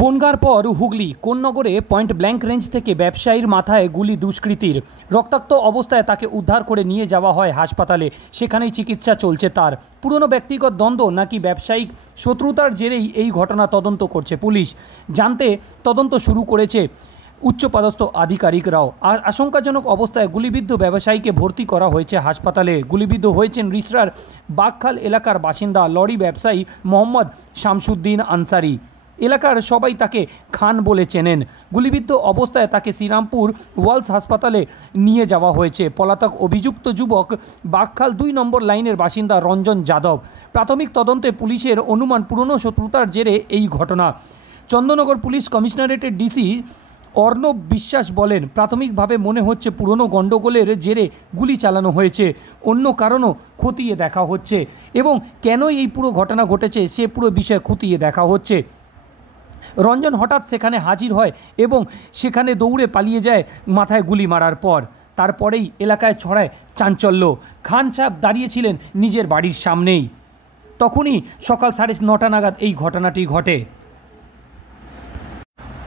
বনগাঁর পর হুগলি কোন্নগরে পয়েন্ট ব্ল্যাঙ্ক রেঞ্জ থেকে ব্যবসায়ীর মাথায় গুলি দুষ্কৃতীর। রক্তাক্ত অবস্থায় তাকে উদ্ধার করে নিয়ে যাওয়া হয় হাসপাতালে। সেখানেই চিকিৎসা চলছে তার। পুরনো ব্যক্তিগত দ্বন্দ্ব নাকি ব্যবসায়িক শত্রুতার জেরেই এই ঘটনা তদন্ত করছে পুলিশ। জানতে তদন্ত শুরু করেছে উচ্চপদস্থ আধিকারিকরাও। আশঙ্কাজনক অবস্থায় গুলিবিদ্ধ ব্যবসায়ীকে ভর্তি করা হয়েছে হাসপাতালে। গুলিবিদ্ধ হয়েছেন রিসরার বাগখাল এলাকার বাসিন্দা লরি ব্যবসায়ী মোহাম্মদ শামসুদ্দিন আনসারি। এলাকার সবাই তাকে খান বলে চেনেন। গুলিবিদ্ধ অবস্থায় তাকে শ্রীরামপুর ওয়ালস হাসপাতালে নিয়ে যাওয়া হয়েছে। পলাতক অভিযুক্ত যুবক বাগখাল 2 নম্বর লাইনের বাসিন্দা রঞ্জন যাদব। প্রাথমিক তদন্তে পুলিশের অনুমান পুরনো শত্রুতার জেরে এই ঘটনা। চন্দননগর পুলিশ কমিশনারেটের ডিসি অর্ণব বিশ্বাস বলেন, প্রাথমিকভাবে মনে হচ্ছে পুরনো গণ্ডগোলের জেরে গুলি চালানো হয়েছে। অন্য কারণও খতিয়ে দেখা হচ্ছে এবং কেন এই পুরো ঘটনা ঘটেছে সে পুরো বিষয় খতিয়ে দেখা হচ্ছে। রঞ্জন হঠাৎ সেখানে হাজির হয় এবং সেখানে দৌড়ে পালিয়ে যায় মাথায় গুলি মারার পর। তারপরেই এলাকায় ছড়ায় চাঞ্চল্য। খান সাহেব দাঁড়িয়েছিলেন নিজের বাড়ির সামনেই। তখনই সকাল 9:30 নাগাদ এই ঘটনাটি ঘটে।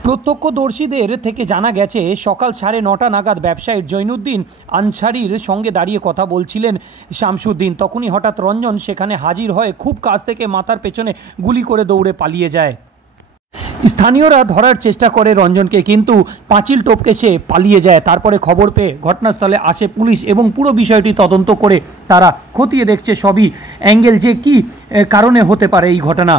প্রত্যক্ষদর্শীদের থেকে জানা গেছে, সকাল 9:30 নাগাদ ব্যবসায়ী জৈনুদ্দিন আনসারির সঙ্গে দাঁড়িয়ে কথা বলছিলেন শামসুদ্দিন। তখনই হঠাৎ রঞ্জন সেখানে হাজির হয়ে খুব কাছ থেকে মাথার পেছনে গুলি করে দৌড়ে পালিয়ে যায়। স্থানীয়রা ধরার চেষ্টা করে রঞ্জনকে, কিন্তু পাঁচিল টপকে সে পালিয়ে যায়। তারপরে খবর পেয়ে ঘটনাস্থলে আসে পুলিশ এবং পুরো বিষয়টি তদন্ত করে তারা খতিয়ে দেখছে সবই অ্যাঙ্গেল যে কী কারণে হতে পারে এই ঘটনা।